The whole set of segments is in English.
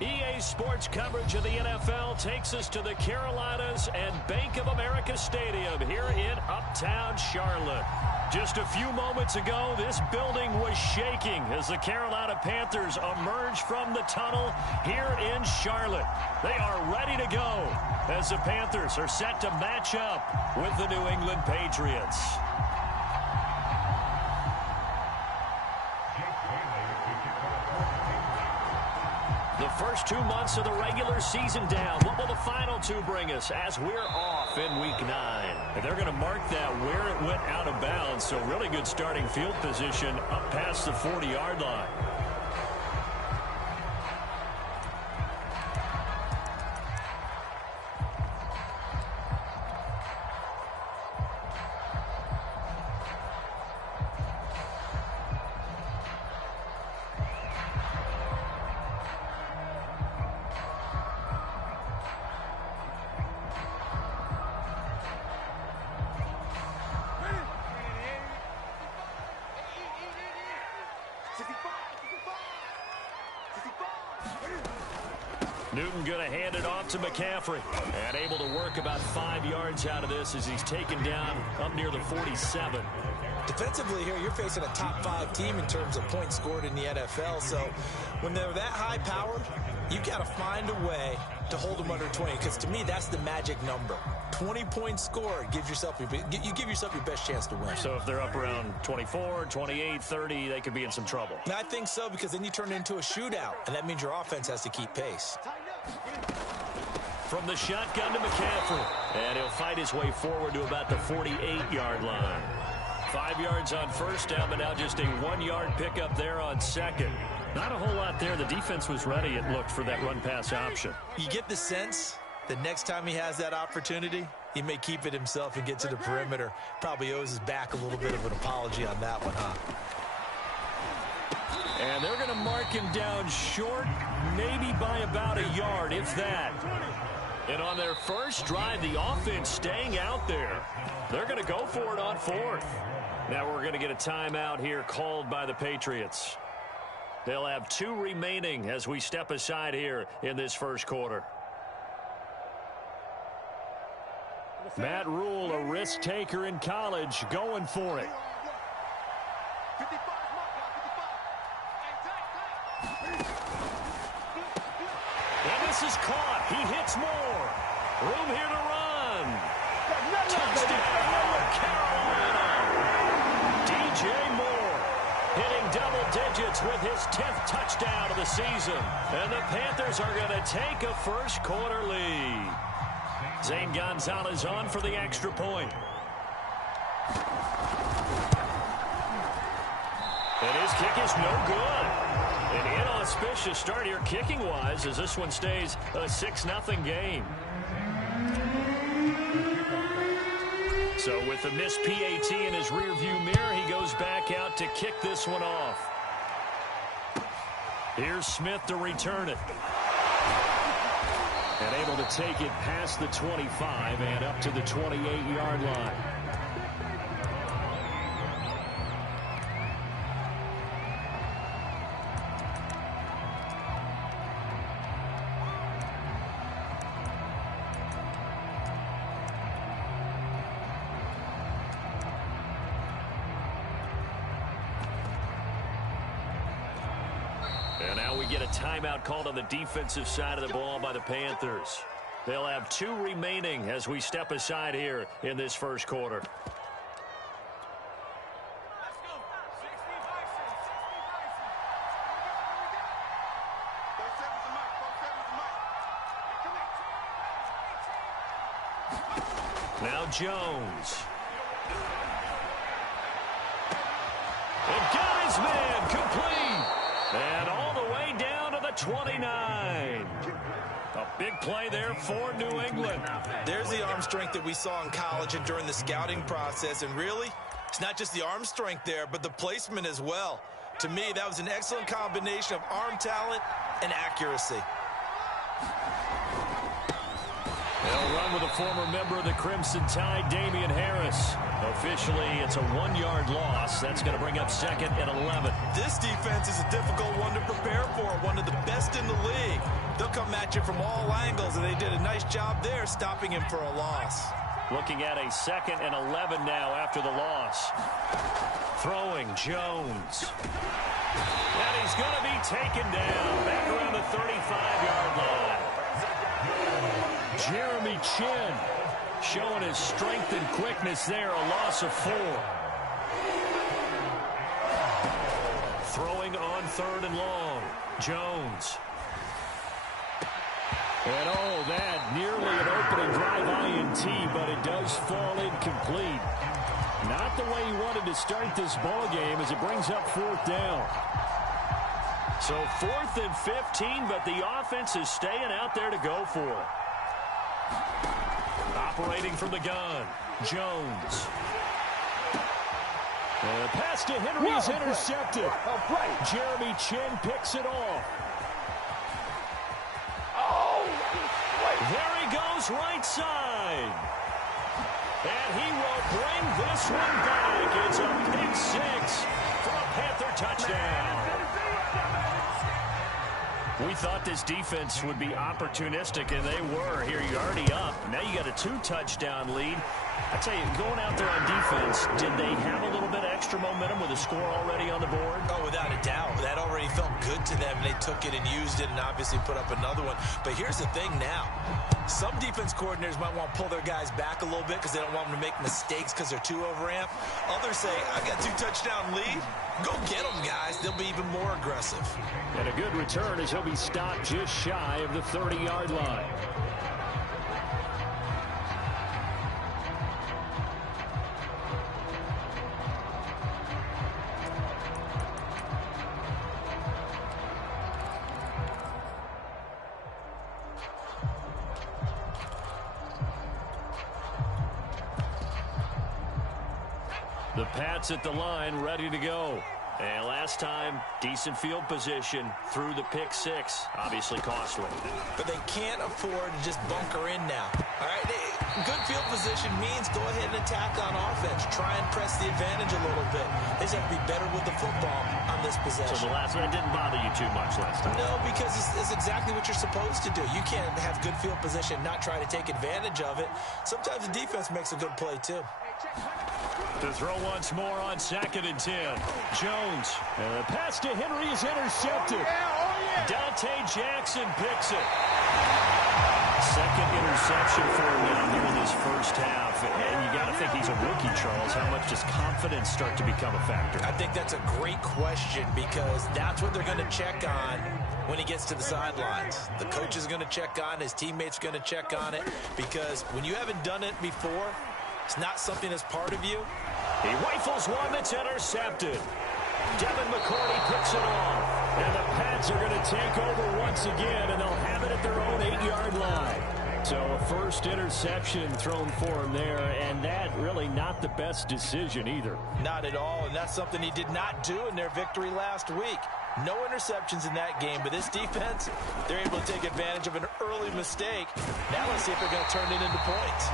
EA Sports coverage of the NFL takes us to the Carolinas and Bank of America Stadium here in Uptown Charlotte. Just a few moments ago, this building was shaking as the Carolina Panthers emerged from the tunnel here in Charlotte. They are ready to go as the Panthers are set to match up with the New England Patriots. The first 2 months of the regular season down. What will the final two bring us as we're off in Week 9? And they're going to mark that where it went out of bounds. So really good starting field position up past the 40-yard line. Newton going to hand it off to McCaffrey. And able to work about 5 yards out of this as he's taken down up near the 47. Defensively here, you're facing a top 5 team in terms of points scored in the NFL. So when they're that high powered, you got to find a way to hold them under 20. Because to me, that's the magic number. 20 points scored, you give yourself your best chance to win. So if they're up around 24, 28, 30, they could be in some trouble. And I think so, because then you turn it into a shootout, and that means your offense has to keep pace. From the shotgun to McCaffrey. And he'll fight his way forward to about the 48-yard line. 5 yards on first down, but now just a 1-yard pickup there on second. Not a whole lot there. The defense was ready, it looked, for that run-pass option. You get the sense the next time he has that opportunity, he may keep it himself and get to the perimeter. Probably owes his back a little bit of an apology on that one, huh? And they're going to mark him down short, maybe by about a yard, if that. And on their first drive, the offense staying out there. They're going to go for it on fourth. Now we're going to get a timeout here called by the Patriots. They'll have 2 remaining as we step aside here in this first quarter. Matt Rule, a risk taker in college, going for it. And this is caught. He hits more. Room here to run. Touchdown, Carolina. DJ Moore hitting double digits with his 10th touchdown of the season. And the Panthers are going to take a first quarter lead. Zane Gonzalez on for the extra point. And his kick is no good. An inauspicious start here kicking-wise as this one stays a 6-0 game. So with the missed PAT in his rearview mirror, he goes back out to kick this one off. Here's Smith to return it. And able to take it past the 25 and up to the 28-yard line. And now we get a timeout called on the defensive side of the ball by the Panthers. They'll have 2 remaining as we step aside here in this first quarter. Now Jones. And got his man complete. And all the way down to the 29. A big play there for New England. There's the arm strength that we saw in college and during the scouting process. And really, it's not just the arm strength there, but the placement as well. To me, that was an excellent combination of arm talent and accuracy. They'll run with a former member of the Crimson Tide, Damian Harris. Officially, it's a 1-yard loss. That's going to bring up 2nd and 11. This defense is a difficult one to prepare for, one of the best in the league. They'll come at you from all angles, and they did a nice job there stopping him for a loss. Looking at a 2nd and 11 now after the loss. Throwing Jones. And he's going to be taken down back around the 35-yard line. Jeremy Chin showing his strength and quickness there, a loss of 4. Throwing on 3rd and long. Jones. And oh, that nearly an opening drive INT, but it does fall incomplete. Not the way he wanted to start this ball game as it brings up 4th down. So 4th and 15, but the offense is staying out there to go for it. Operating from the gun, Jones. The pass to Henry is intercepted. Jeremy Chin picks it off. There he goes right side. And he will bring this one back. It's a pick 6 for a Panther touchdown. We thought this defense would be opportunistic, and they were. Here, you're already up. Now you got a 2-touchdown lead. I tell you, going out there on defense, did they have a little bit of extra momentum with a score already on the board? Oh, without a doubt. That already felt good to them. They took it and used it and obviously put up another one. But here's the thing now. Some defense coordinators might want to pull their guys back a little bit because they don't want them to make mistakes because they're too overamped. Others say, I got 2-touchdown lead. Go get them, guys. They'll be even more aggressive. And a good return as he'll be stopped just shy of the 30-yard line. The Pats at the line, ready to go. And last time, decent field position through the pick 6. Obviously costly. But they can't afford to just bunker in now. All right, good field position means go ahead and attack on offense. Try and press the advantage a little bit. They just have to be better with the football on this possession. So the last one didn't bother you too much last time? No, because it's exactly what you're supposed to do. You can't have good field position, not try to take advantage of it. Sometimes the defense makes a good play, too. To throw once more on 2nd and 10. Jones. And the pass to Henry is intercepted. Dante Jackson picks it. 2nd interception for him now here in this first half. And you got to think he's a rookie, Charles. How much does confidence start to become a factor? I think that's a great question because that's what they're going to check on when he gets to the sidelines. The coach is going to check on, his teammates going to check on it because when you haven't done it before, it's not something that's part of you. He rifles one that's intercepted. Devin McCourty picks it off. And the Pats are going to take over once again, and they'll have it at their own 8-yard line. So a first interception thrown for him there, and that really not the best decision either. Not at all, and that's something he did not do in their victory last week. No interceptions in that game, but this defense, they're able to take advantage of an early mistake. Now let's see if they're going to turn it into points.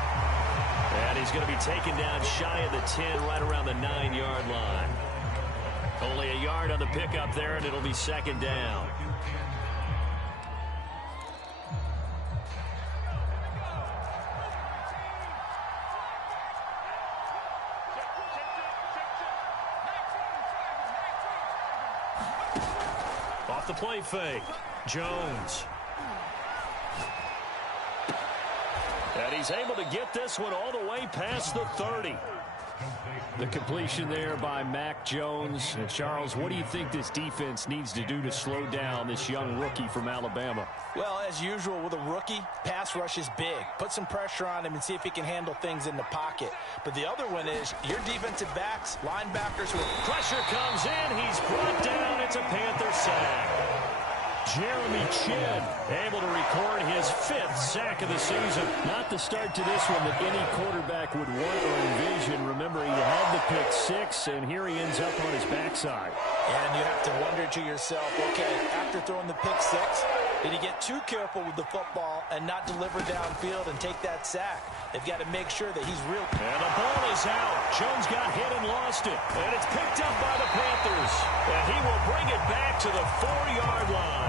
And he's going to be taken down shy of the 10, right around the 9-yard line. Only a yard on the pickup there, and it'll be 2nd down. Off the play fake, Jones. And he's able to get this one all the way past the 30. The completion there by Mac Jones. And Charles, what do you think this defense needs to do to slow down this young rookie from Alabama? Well, as usual with a rookie, pass rush is big. Put some pressure on him and see if he can handle things in the pocket. But the other one is your defensive backs, linebackers. Pressure comes in. He's brought down. It's a Panther sack. Jeremy Chin able to record his 5th sack of the season. Not the start to this one that any quarterback would want or envision. Remember, he had the pick 6, and here he ends up on his backside. And you have to wonder to yourself, okay, after throwing the pick 6, did he get too careful with the football and not deliver downfield and take that sack? They've got to make sure that he's real. And the ball is out. Jones got hit and lost it. And it's picked up by the Panthers. And he will bring it back to the 4-yard line.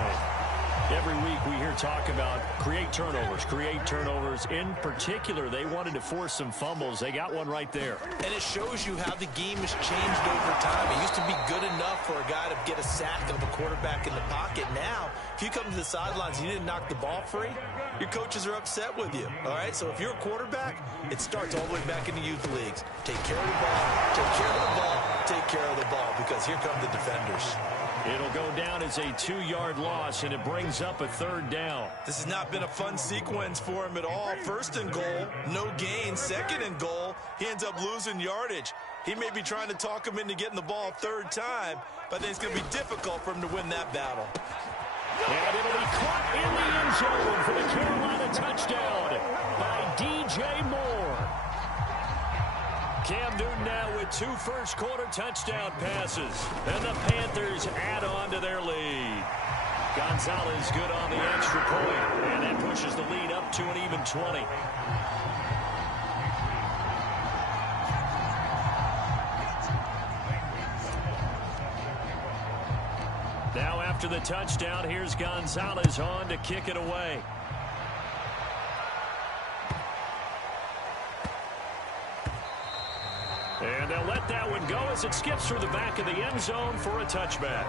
Every week we hear talk about create turnovers. In particular, they wanted to force some fumbles. They got one right there. And it shows you how the game has changed over time. It used to be good enough for a guy to get a sack of a quarterback in the pocket. Now, if you come to the sidelines and you didn't knock the ball free, your coaches are upset with you. All right, so if you're a quarterback, it starts all the way back in the youth leagues. Take care of the ball, take care of the ball, take care of the ball, because here come the defenders. It'll go down as a 2-yard loss, and it brings up a 3rd down. This has not been a fun sequence for him at all. 1st and goal, no gain. 2nd and goal, he ends up losing yardage. He may be trying to talk him into getting the ball 3rd time, but I think it's going to be difficult for him to win that battle. And it'll be caught in the end zone for the Carolina touchdown by DJ Moore. Cam Newton now with 2 first-quarter touchdown passes. And the Panthers add on to their lead. Gonzalez good on the extra point. And that pushes the lead up to an even 20. Now after the touchdown, here's Gonzalez on to kick it away. And they'll let that one go as it skips through the back of the end zone for a touchback.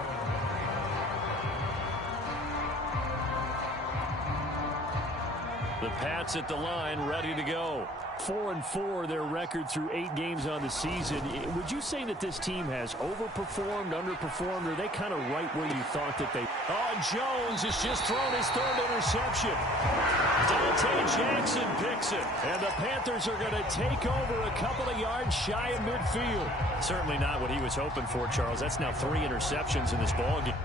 The Pats at the line, ready to go. 4-4, their record through 8 games on the season. Would you say that this team has overperformed, underperformed, or are they kind of right where you thought that they... Oh, Jones has just thrown his 3rd interception. Dante Jackson picks it. And the Panthers are going to take over a couple of yards shy of midfield. Certainly not what he was hoping for, Charles. That's now 3 interceptions in this ballgame.